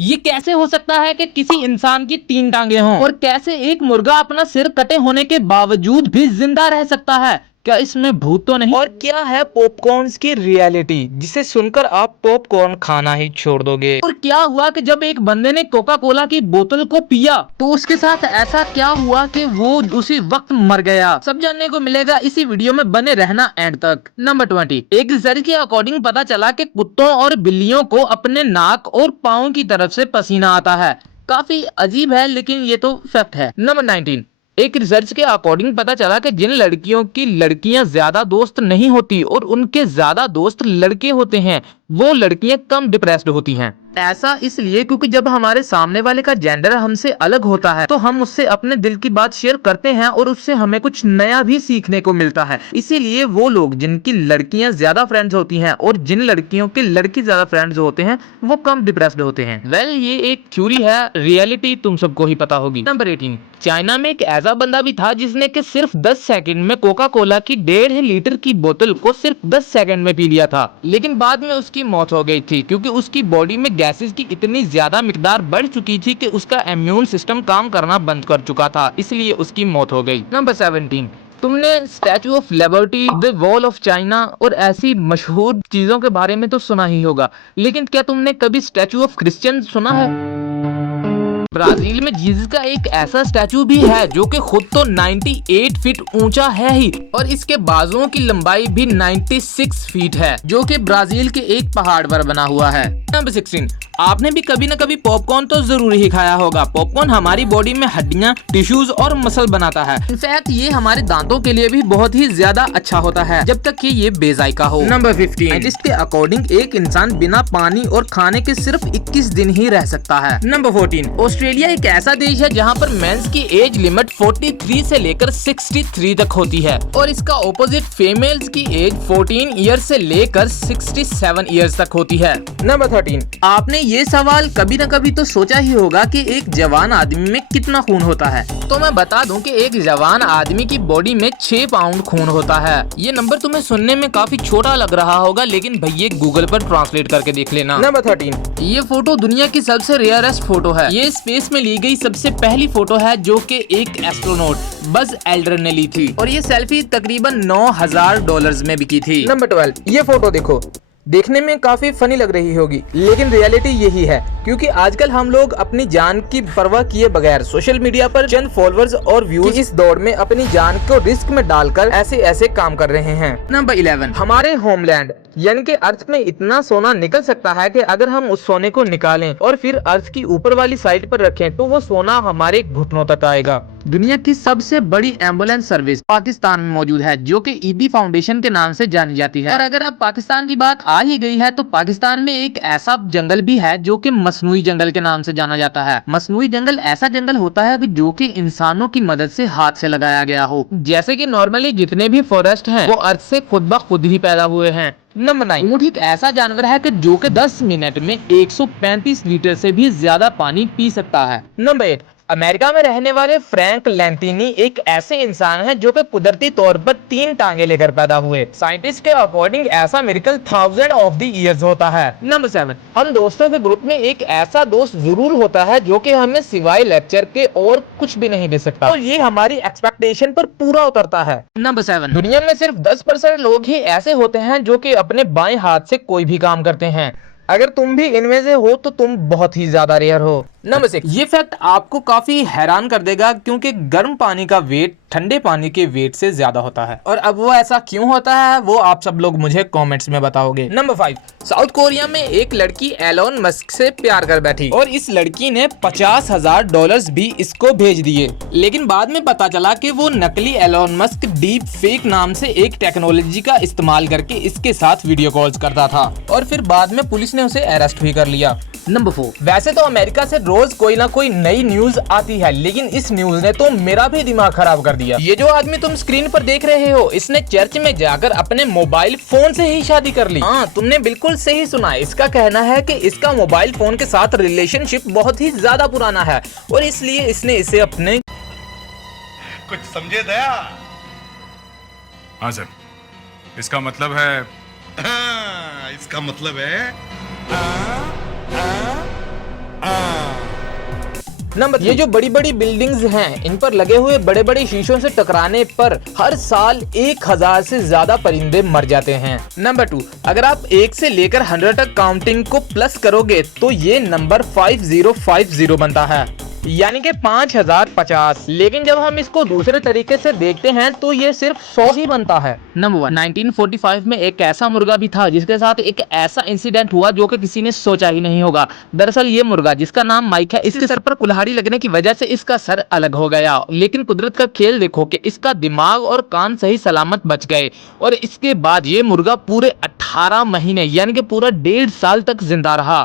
ये कैसे हो सकता है कि किसी इंसान की 3 टांगे हों और कैसे एक मुर्गा अपना सिर कटे होने के बावजूद भी जिंदा रह सकता है? क्या इसमें भूत तो नहीं? और क्या है पॉपकॉर्न्स की रियलिटी जिसे सुनकर आप पॉपकॉर्न खाना ही छोड़ दोगे? और क्या हुआ कि जब एक बंदे ने कोका कोला की बोतल को पिया तो उसके साथ ऐसा क्या हुआ कि वो उसी वक्त मर गया? सब जानने को मिलेगा इसी वीडियो में, बने रहना एंड तक। नंबर 20, एक रिसर्च के अकॉर्डिंग पता चला कि कुत्तों और बिल्लियों को अपने नाक और पाँव की तरफ से पसीना आता है। काफी अजीब है लेकिन ये तो फैक्ट है। नंबर 19, एक रिसर्च के अकॉर्डिंग पता चला कि जिन लड़कियों की लड़कियां ज्यादा दोस्त नहीं होती और उनके ज्यादा दोस्त लड़के होते हैं, वो लड़कियां कम डिप्रेस्ड होती हैं। ऐसा इसलिए क्योंकि जब हमारे सामने वाले का जेंडर हमसे अलग होता है तो हम उससे अपने दिल की बात शेयर करते हैं और उससे हमें कुछ नया भी सीखने को मिलता है। इसीलिए वो लोग जिनकी लड़कियां ज्यादा फ्रेंड्स होती हैं और जिन लड़कियों के लड़के ज्यादा फ्रेंड्स होते हैं वो कम डिप्रेस्ड होते हैं। वेल, ये एक थ्योरी है, रियलिटी तुम सबको ही पता होगी। नंबर 18, चाइना में एक ऐसा बंदा भी था जिसने कि सिर्फ 10 सेकंड में कोका कोला की 1.5 लीटर की बोतल को सिर्फ 10 सेकंड में पी लिया था, लेकिन बाद में उसकी मौत हो गई थी क्योंकि उसकी बॉडी में गैसेस की इतनी ज्यादा मिकदार बढ़ चुकी थी कि उसका इम्यून सिस्टम काम करना बंद कर चुका था, इसलिए उसकी मौत हो गई। नंबर 17, तुमने statue of liberty, the wall of China और ऐसी मशहूर चीजों के बारे में तो सुना ही होगा, लेकिन क्या तुमने कभी स्टैचू ऑफ क्रिश्चियन सुना है? ब्राजील में जीसस का एक ऐसा स्टैचू भी है जो कि खुद तो 98 फीट ऊंचा है ही और इसके बाजुओं की लंबाई भी 96 फीट है, जो कि ब्राजील के एक पहाड़ पर बना हुआ है। नंबर 16, आपने भी कभी न कभी पॉपकॉर्न तो जरूर ही खाया होगा। पॉपकॉर्न हमारी बॉडी में हड्डियां, टिश्यूज और मसल बनाता है। इनफैक्ट ये हमारे दांतों के लिए भी बहुत ही ज्यादा अच्छा होता है जब तक कि ये बेजायका हो। नंबर 15, साइंटिस्ट के अकॉर्डिंग एक इंसान बिना पानी और खाने के सिर्फ 21 दिन ही रह सकता है। नंबर 14, ऑस्ट्रेलिया एक ऐसा देश है जहाँ पर मेंस की एज लिमिट 43 से लेकर 63 तक होती है और इसका ऑपोजिट फीमेल्स की एज 14 ईयर्स से लेकर 67 ईयर्स तक होती है। नंबर 13, आपने ये सवाल कभी न कभी तो सोचा ही होगा कि एक जवान आदमी में कितना खून होता है। तो मैं बता दूं कि एक जवान आदमी की बॉडी में 6 पाउंड खून होता है। ये नंबर तुम्हें सुनने में काफी छोटा लग रहा होगा, लेकिन भैया गूगल पर ट्रांसलेट करके देख लेना। नंबर 13, ये फोटो दुनिया की सबसे रेयरेस्ट फोटो है। ये स्पेस में ली गई सबसे पहली फोटो है जो कि एक एस्ट्रोनॉट बज एल्ड्रिन ने ली थी और ये सेल्फी तकरीबन $9,000 में बिकी थी। नंबर 12, ये फोटो देखो, देखने में काफी फनी लग रही होगी लेकिन रियलिटी यही है, क्योंकि आजकल हम लोग अपनी जान की परवाह किए बगैर सोशल मीडिया पर चंद फॉलोअर्स और व्यूज इस दौड़ में अपनी जान को रिस्क में डालकर ऐसे ऐसे काम कर रहे हैं। नंबर 11, हमारे होमलैंड यानी कि अर्थ में इतना सोना निकल सकता है कि अगर हम उस सोने को निकालें और फिर अर्थ की ऊपर वाली साइड पर रखें तो वो सोना हमारे घुटनों तक आएगा। दुनिया की सबसे बड़ी एम्बुलेंस सर्विस पाकिस्तान में मौजूद है जो कि ईबी फाउंडेशन के नाम से जानी जाती है। और अगर अब पाकिस्तान की बात आ ही गई है तो पाकिस्तान में एक ऐसा जंगल भी है जो कि मसनूई जंगल के नाम से जाना जाता है। मसनूई जंगल ऐसा जंगल होता है जो कि इंसानों की मदद से हाथ से लगाया गया हो, जैसे कि नॉर्मली जितने भी फॉरेस्ट हैं वो अर्थ से खुद ब खुद ही पैदा हुए हैं। नंबर 9, ऊंट एक ऐसा जानवर है कि जो कि 10 मिनट में 135 लीटर से भी ज्यादा पानी पी सकता है। नंबर 8, अमेरिका में रहने वाले फ्रैंक लैंटिनी एक ऐसे इंसान हैं जो कि कुदरती तौर पर 3 टांगे लेकर पैदा हुए। साइंटिस्ट के अकॉर्डिंग ऐसा मिरेकल 1000 ऑफ द ईयर्स होता है। नंबर 7, हम दोस्तों के ग्रुप में एक ऐसा दोस्त जरूर होता है जो कि हमें सिवाय लेक्चर के और कुछ भी नहीं दे सकता और ये हमारी एक्सपेक्टेशन पर पूरा उतरता है। नंबर 7, दुनिया में सिर्फ 10% लोग ही ऐसे होते हैं जो कि अपने बाएं हाथ से कोई भी काम करते हैं। अगर तुम भी इनमें से हो तो तुम बहुत ही ज्यादा रेयर हो। नंबर 6, ये फैक्ट आपको काफी हैरान कर देगा क्योंकि गर्म पानी का वेट ठंडे पानी के वेट से ज्यादा होता है और अब वो ऐसा क्यों होता है वो आप सब लोग मुझे कमेंट्स में बताओगे। नंबर 5, साउथ कोरिया में एक लड़की एलोन मस्क से प्यार कर बैठी और इस लड़की ने $50,000 भी इसको भेज दिए, लेकिन बाद में पता चला कि वो नकली एलोन मस्क डीप फेक नाम से एक टेक्नोलॉजी का इस्तेमाल करके इसके साथ वीडियो कॉल्स करता था और फिर बाद में पुलिस ने उसे अरेस्ट भी कर लिया। नंबर 4, वैसे तो अमेरिका से रोज कोई ना कोई नई न्यूज आती है, लेकिन इस न्यूज ने तो मेरा भी दिमाग खराब कर दिया। ये जो आदमी तुम स्क्रीन पर देख रहे हो, इसने चर्च में जाकर अपने मोबाइल फोन से ही शादी कर ली। हाँ, तुमने बिल्कुल सही सुना। इसका कहना है कि इसका मोबाइल फोन के साथ रिलेशनशिप बहुत ही ज्यादा पुराना है और इसलिए इसने इसे अपने कुछ समझे दया? हाँ सर, इसका मतलब है इसका मतलब है नंबर 3, ये जो बड़ी बड़ी बिल्डिंग्स हैं इन पर लगे हुए बड़े बड़े शीशों से टकराने पर हर साल 1000 से ज्यादा परिंदे मर जाते हैं। नंबर 2, अगर आप 1 से लेकर 100 तक काउंटिंग को प्लस करोगे तो ये नंबर 5050 बनता है, यानी कि 5050। लेकिन जब हम इसको दूसरे तरीके से देखते हैं तो ये सिर्फ 100 ही बनता है। नंबर 1, 1945 में एक ऐसा मुर्गा भी था जिसके साथ एक ऐसा इंसिडेंट हुआ जो कि किसी ने सोचा ही नहीं होगा। दरअसल ये मुर्गा जिसका नाम माइक है, इसके सर पर कुल्हाड़ी लगने की वजह से इसका सर अलग हो गया, लेकिन कुदरत का खेल देखो कि इसका दिमाग और कान सही सलामत बच गए और इसके बाद ये मुर्गा पूरे 18 महीने यानी कि पूरा 1.5 साल तक जिंदा रहा।